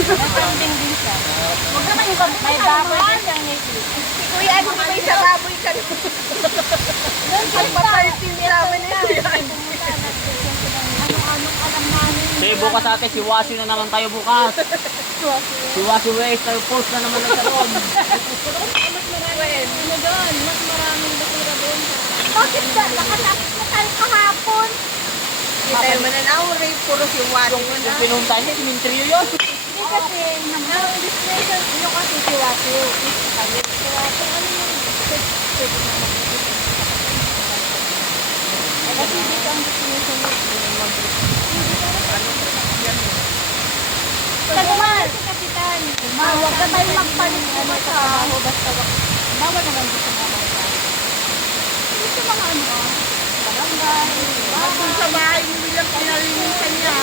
Trending din siya. Huwag naman yung may baboy din siyang native. Kuya, ano ba may sa baboy ka naman? Ang pa-13 naman na yan. Anong alam namin. Sige, bukas ate, si Wasi na naman tayo bukas. Si Wasi Waste, tayo post na naman nagkaroon. Ano doon? Mas maraming basura doon. Bakit ba? Nakatapos na tayo kahapon. Kita yung mananaw, Ray, puro si Wari mo na. Yung pinunta niya, simenteryo yun. Hindi kasi, ang destination, yung kasi si Watu. Si Watu, ano yung pwede na mag-isip? Kasi dito ang destination mo. Taguman! Si Kapitan. Huwag ka tayo magpalit na Basta wag. Bawal naman dito mga mga. Dito mga ano, barangay. Kung sa bahay ni William, pinalinisan niya.